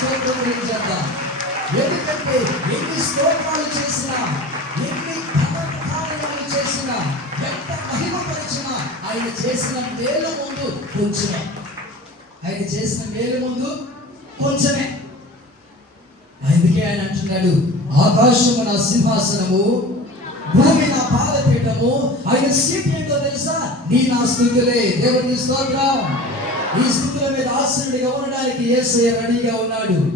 స్తోత్రం చేద్దాం ఎందుకంటే ఎన్ని స్తోత్రాలు చేసినా ఎన్ని ఘన చేసినా ఎంత మహిమపరిచినా ఆయన చేసిన మేలు ముందు కొంచెమే. ఆయన చేసిన మేలు ముందు కొంచెమే. అందుకే ఆయన అంటున్నాడు ఆకాశము నా సింహాసనము భూమి నా పాదపీఠము ఆయన సీట్ ఏంటో తెలుసా? నీ నా స్థితులే. దేవుని స్తోత్రం. ఈ స్థితుల మీద ఆశ్రయుడిగా ఉండడానికి యేసు రెడీగా ఉన్నాడు?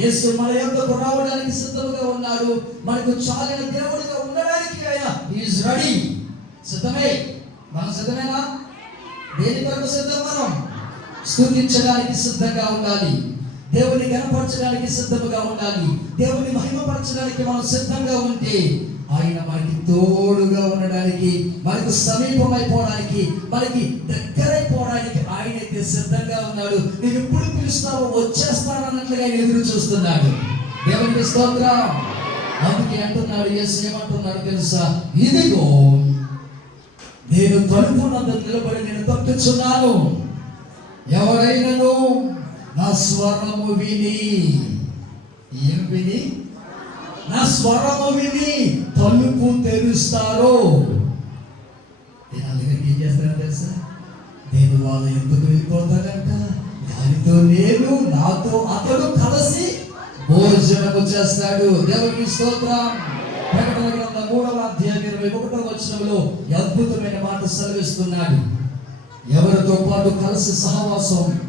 యేసు మన యొక్కకు రావడానికి సిద్ధంగా ఉన్నాడు. మనకు చాలిన దేవుడిగా ఉండడానికి ఆయన ఈజ్ రెడీ. సిద్ధమే? మనం సిద్ధమేనా? దేని కొరకు సిద్ధం మనం? స్థుతించడానికి సిద్ధంగా ఉండాలి. దేవుని గణపరచడానికి సిద్ధంగా ఉండాలి. దేవుని మహిమపరచడానికి మనం సిద్ధంగా ఉంటే ఆయన మనకి తోడుగా ఉండడానికి మనకు సమీపమైపోవడానికి మనకి దగ్గరైపోవడానికి ఆయన సిద్ధంగా ఉన్నాడు. నేను ఎప్పుడు పిలుస్తావో వచ్చేస్తాను అన్నట్లుగా ఆయన ఎదురు చూస్తున్నాడు. దేవునికి స్తోత్రం. అందుకే అంటున్నాడు ఎస్ ఏమంటున్నాడు తెలుసా? ఇదిగో నేను తలుపు నందు నిలబడి నేను తప్పుచున్నాను. ఎవరైనాను నా స్వరము విని. ఏం విని? నా స్వరము విని తలుపు తెరుస్తారు. నేను అందుకని ఏం చేస్తానో తెలుసా? నేను వాళ్ళ ఎందుకు నేను నాతో అతడు కలిసి భోజనము చేస్తాడు. దేవునికి స్తోత్రం. ప్రకటన గ్రంథం మూడవ అధ్యాయం ఇరవై ఒకటో వచనంలో అద్భుతమైన మాట సెలవిస్తున్నాడు. ఎవరితో పాటు కలిసి సహవాసం